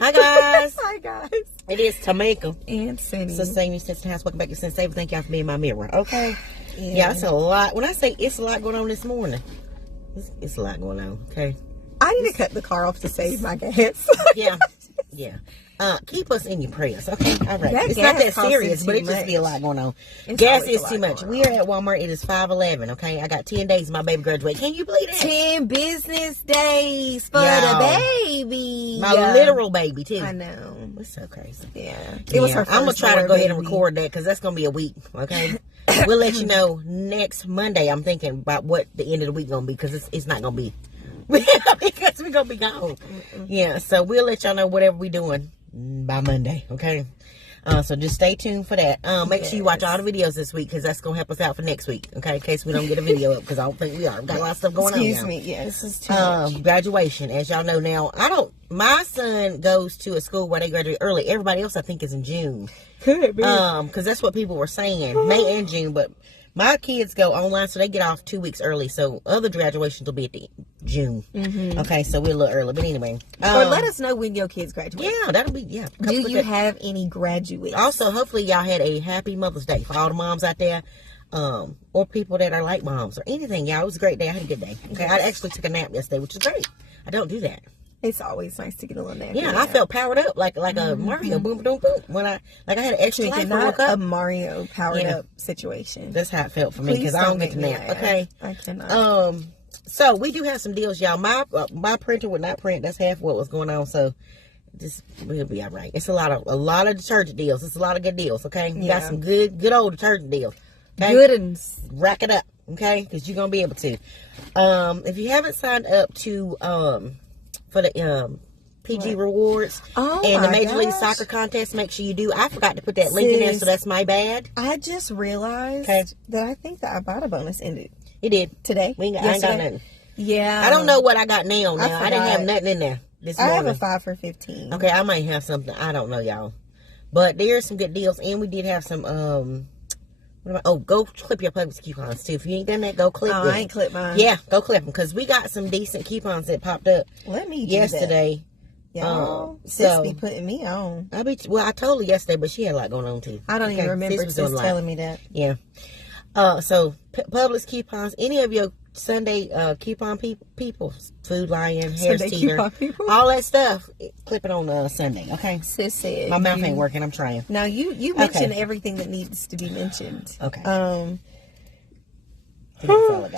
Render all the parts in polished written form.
Hi, guys. Hi, guys. It is Tamika. And Cindy. So, Sammy sits in the house. Welcome back to Sin Saver. Thank y'all for being my mirror. Okay? Yeah, it's a lot. When I say it's a lot going on this morning, it's a lot going on. Okay? I need to cut the car off to save my gas. Yeah. Keep us in your prayers, okay? All right. That It's not that gas serious, costing but too it just be a lot going on. It's Gas always is a lot too much. going We are at Walmart. It is 5/11, okay? I got 10 days of my baby graduate. Can you believe that? 10 business days for Y'all. the baby. My literal baby, too. I know. It's so crazy. Yeah. It was her first I'm going to try to go ahead and baby. record that because that's going to be a week, okay? We'll let you know next Monday. I'm thinking about what the end of the week going to be because it's not going to be. Because we're going to be gone. Yeah, so we'll let y'all know whatever we're doing by Monday, okay? So just stay tuned for that. Make sure you watch all the videos this week because that's going to help us out for next week, okay? In case we don't get a video up because I don't think we are. We've got a lot of stuff going on now. Excuse me. Yeah, this is too much. Graduation, as y'all know now. My son goes to a school where they graduate early. Everybody else, I think, is in June. Could be. Because that's what people were saying, May and June. But my kids go online, so they get off 2 weeks early. So other graduations will be at the June. Okay, so we're a little early. But anyway. Or let us know when your kids graduate. Yeah, that'll be, Do you have any graduates? Also, hopefully y'all had a happy Mother's Day for all the moms out there. Or people that are like moms or anything. Y'all, it was a great day. I had a good day. Okay, I actually took a nap yesterday, which is great. I don't do that. It's always nice to get a little nap. Yeah, I felt powered up like a Mario, boom, boom, boom. When I had an extra life. Not a Mario powered up situation. That's how it felt for me because I don't get to nap. Okay, I cannot. So we do have some deals, y'all. My printer would not print. That's half what was going on. So we'll be all right. It's a lot of detergent deals. It's a lot of good deals. Okay, you got some good old detergent deals. Okay? Good uns. Rack it up. Okay, because you're gonna be able to. If you haven't signed up to for the PG rewards and the Major League Soccer contest, make sure you do. I forgot to put that link in there, so that's my bad. I just realized that I think the Ibotta bonus ended. It did today. I ain't got nothing. Yeah, I don't know what I got now. I didn't have nothing in there this morning. I have a 5 for 15. Okay, I might have something. I don't know, y'all. But there's some good deals, and we did have some. Go clip your Publix coupons too. If you ain't done that, go clip them. I ain't clipped mine. Yeah, go clip them because we got some decent coupons that popped up. Let me do yesterday. That. Y'all, sis be putting me on. I told her yesterday, but she had a lot going on too. I don't even remember sis telling me that. Yeah. So Publix coupons, any of your Sunday coupon people, Food Lion, Harris Teeter, all that stuff, clip it on Sunday, okay? Sis said my mouth ain't working. I'm trying. Now you mentioned everything that needs to be mentioned. Okay.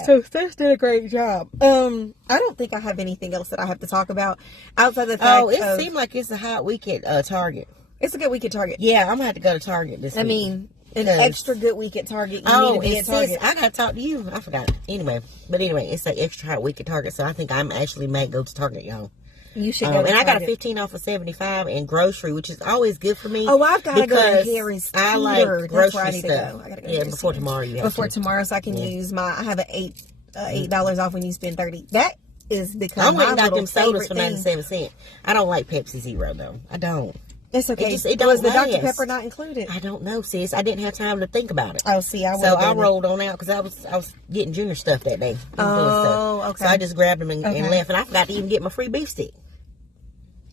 So Sis did a great job. I don't think I have anything else that I have to talk about outside the fact. It seemed like it's a hot week at Target. It's a good week at Target. Yeah, I'm gonna have to go to Target this week. I mean, an extra good week at Target. You need to be at Target. I gotta talk to you. I forgot. Anyway, it's an extra hot week at Target, so I think I'm actually may go to Target, y'all. You should go. And I got a 15 off of 75 in grocery, which is always good for me. Oh, I've got to go to Harris Teeter. I like grocery stuff. I go before tomorrow. Before tomorrow, so I can use I have an $8 off when you spend $30. That is because I went and got them sodas for 97 cents. I don't like Pepsi Zero though. I don't. It's okay. It was the Dr. Pepper not included? I don't know, sis. I didn't have time to think about it. Oh, see, I rolled on out because I was getting Junior stuff that day. Okay. So I just grabbed them and left, and I forgot to even get my free beef stick.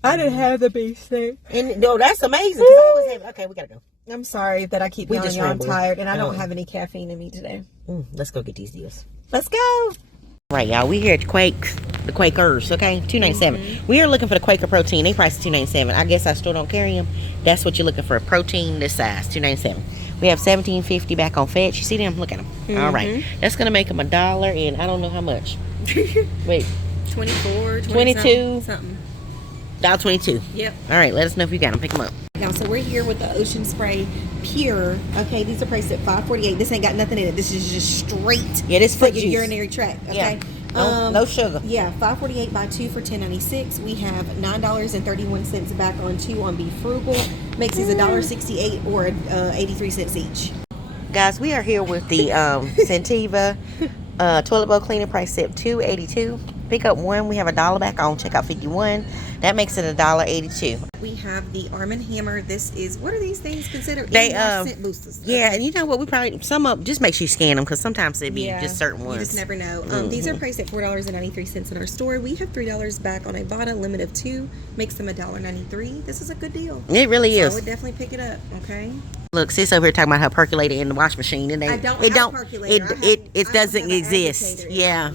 I didn't have the beef stick. And no, that's amazing. I always have, okay, we gotta go. I'm sorry that I keep yelling. I'm tired, and I don't have any caffeine in me today. Let's go get these deals. Let's go. Right, y'all. We here at the Quakers, okay? $2.97. We are looking for the Quaker protein. They price $2.97. I guess I still don't carry them. That's what you're looking for. Protein this size, $2.97. We have $17.50 back on Fetch. You see them? Look at them. All right. That's gonna make them $1, and I don't know how much. Wait. 24, 22 something. $1.22. Yep. All right. Let us know if you got them. Pick them up. Now, so we're here with the Ocean Spray Pure. Okay, these are priced at $5.48. This ain't got nothing in it. This is just straight. Yeah, this for fruit your juice. urinary tract. Okay. Yeah. No sugar. Yeah, $5.48 buy 2 for $10.96. We have $9.31 back on 2 on Be Frugal. Makes these $1.68 or 83 cents each. Guys, we are here with the Sentiva toilet bowl cleaner price set $2.82. Pick up one. We have $1 back on checkout 51. That makes it $1.82. We have the Arm & Hammer. This is, what are these things considered? They scent boosters. Yeah, and you know what? We probably just make sure you scan them because sometimes they be just certain ones. You just never know. These are priced at $4.93 in our store. We have $3 back on Ibotta, limit of 2, makes them $1.93. This is a good deal. It really is. I would definitely pick it up. Okay. Look, sis over here talking about her percolator in the wash machine, and I don't have a percolator. It doesn't exist. Yeah.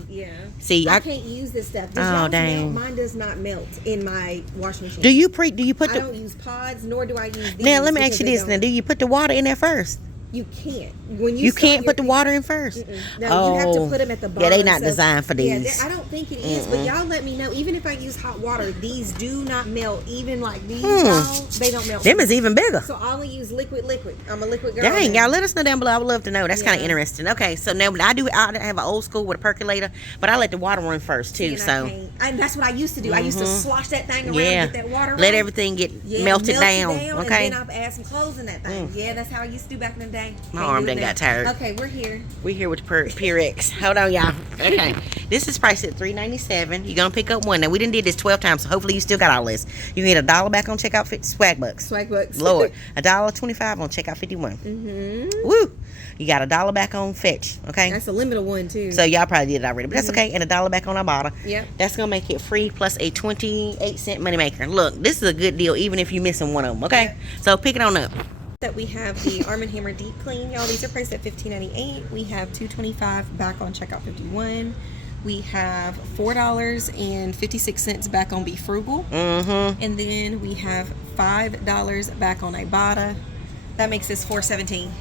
See, I can't use this stuff. Oh dang! Mine does not melt in my washing machine. Do you put I don't use pods, nor do I use these. Now let me ask you this: now, do you put the water in there first? You can't. When you can't put the water in first. No, you have to put them at the bottom. Yeah, they not designed for these. Yeah, I don't think it is. But y'all let me know. Even if I use hot water, these do not melt. Even like these, y'all, they don't melt. Them is even bigger. So I only use liquid. I'm a liquid girl. Dang, y'all let us know down below. I would love to know. That's kind of interesting. Okay, so now I have an old school with a percolator, but I let the water run first too. And that's what I used to do. I used to slosh that thing around, get that water. Let everything get melted down. Okay. And then I'll add some clothes in that thing. Yeah, that's how I used to do back in the day. My arm done got tired. Okay, we're here. We're here with the Purex. Hold on, y'all. Okay. This is priced at $3.97. You're going to pick up one. Now, we done did this 12 times, so hopefully you still got all this. You can get $1 back on checkout, swag bucks. Swag bucks. Lord. $1.25 on checkout 51. Woo. You got $1 back on Fetch, okay? That's a limited one, too. So, y'all probably did it already, but that's okay. And $1 back on Ibotta. Yep. That's going to make it free plus a 28-cent moneymaker. Look, this is a good deal, even if you're missing one of them, okay? So, pick it on up. That we have the Arm & Hammer Deep Clean, y'all. These are priced at $15.98. We have $2.25 back on checkout 51. We have $4.56 back on Be Frugal. And then we have $5 back on Ibotta. That makes this $4.17.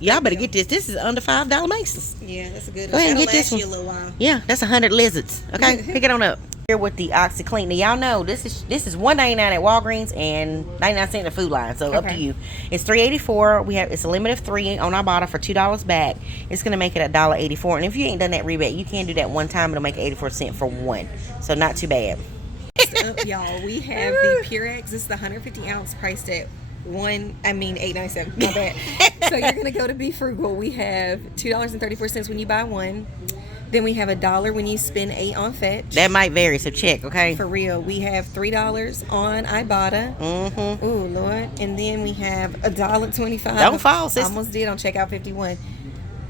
Y'all better get this. This is under $5 makes. Yeah, that's a good one. Go ahead and get this one. You a little while. Yeah, that's 100 lizards. Okay, pick it on up. Here with the OxyClean. Now y'all know this is $1.99 at Walgreens and 99 cents at Food Line. So up to you. It's $3.84. It's a limit of 3 on Ibotta for $2 back. It's gonna make it $1.84. And if you ain't done that rebate, you can do that one time. It'll make 84 cents for one. So not too bad. Next up, y'all, we have the Purex. This is the 150 ounce priced at $8.97. My bad. So you're gonna go to Be Frugal. We have $2.34 when you buy one. Then we have $1 when you spend 8 on Fetch. That might vary, so check, okay? For real. We have $3 on Ibotta. Ooh, Lord. And then we have $1.25. Don't fall, sis. Almost did on checkout 51.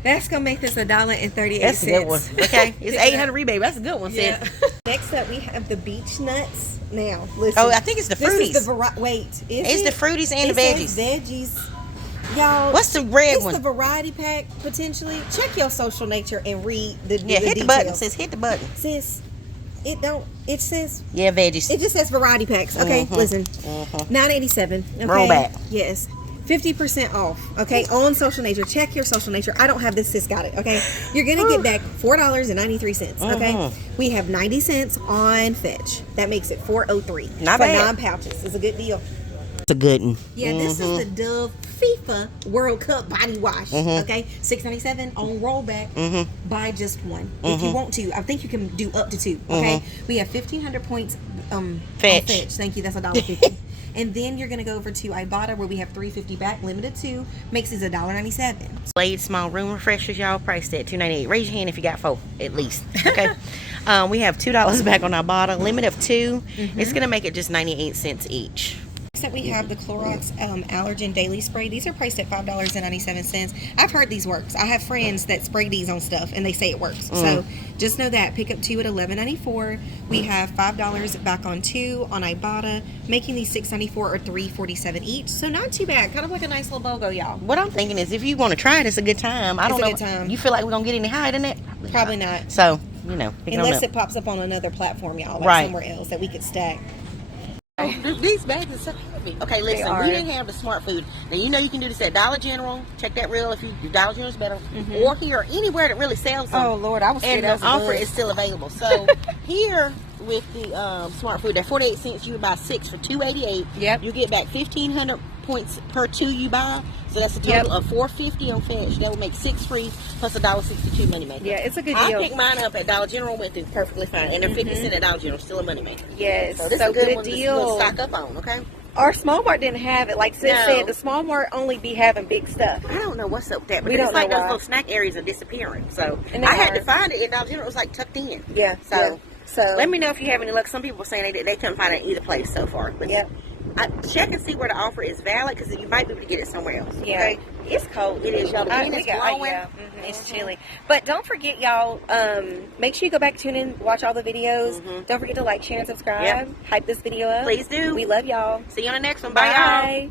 That's gonna make this $1.38. That's a good one. Okay, it's 800 rebate. That's a good one, sis. Yeah. Next up, we have the Beach Nuts. Now, listen. Oh, I think it's the Fruities. This is the it's the Fruities and the veggies. Veggies. Y'all, what's the red one? It's the variety pack, potentially. Check your social nature and read the hit details. the button, sis. Hit the button. Sis, it says... Yeah, veggies. It just says variety packs. Okay, listen. $9.87. Okay? Roll back. Yes. 50% off, okay, on social nature. Check your social nature. I don't have this, sis got it, okay? You're going to get back $4.93, okay? We have 90 cents on Fetch. That makes it $4.03. Not for bad. 9 pouches. It's a good deal. It's a good one. Yeah, this is the Dove FIFA World Cup body wash. Okay, $6.97 on rollback. Buy just one if you want to. I think you can do up to 2. Okay, we have 1,500 points. Fetch. Fetch. Thank you. That's $1.50. And then you're gonna go over to Ibotta where we have $3.50 back, limited 2, makes it $1.97. Slade small room refreshers, y'all, priced at $2.98. Raise your hand if you got 4 at least. Okay. We have $2 back on Ibotta, limit of 2. It's gonna make it just 98 cents each. Next up, we have the Clorox Allergen Daily Spray. These are priced at $5.97. I've heard these works. I have friends that spray these on stuff, and they say it works. So just know that. Pick up 2 at $11.94. We have $5 back on 2 on Ibotta, making these $6.94 or $3.47 each. So not too bad. Kind of like a nice little BOGO, y'all. What I'm thinking is, if you want to try it, it's a good time. I don't know. It's a good time. You feel like we're gonna get any higher than that? Probably not. So unless it pops up on another platform, y'all, like somewhere else that we could stack. These bags are so heavy. Okay, listen, we didn't have the Smart Food. Now, you know you can do this at Dollar General. Check that reel if Dollar General is better. Or here, or anywhere that really sells them. Oh, Lord, I was scared. And the offer is still available. So, here with the Smart Food, at 48 cents, you would buy 6 for $2.88. Yep. You get back 1,500 points per 2 you buy. So that's a total of $4.50 on Fetch. That would make 6 free plus $1.62 money maker. Yeah, it's a good deal. I picked mine up at Dollar General, went through perfectly fine, and they're 50 cents at Dollar General, still a money maker. Yes, so this is a good deal. To stock up on, okay? Our Small Mart didn't have it. Like Sis said, the Small Mart only be having big stuff. I don't know what's up with that, but it's like those little snack areas are disappearing. So I had to find it at Dollar General. It was like tucked in. Yeah. So So let me know if you have any luck. Some people are saying they couldn't find it at either place so far. But yep. Check and see where the offer is valid, because you might be able to get it somewhere else. Yeah. Okay? It's cold. It is, y'all. The wind is blowing. Yeah. It's chilly. But don't forget, y'all, make sure you go back, tune in, watch all the videos. Don't forget to like, share, and subscribe. Yep. Hype this video up. Please do. We love y'all. See you on the next one. Bye, y'all. Bye.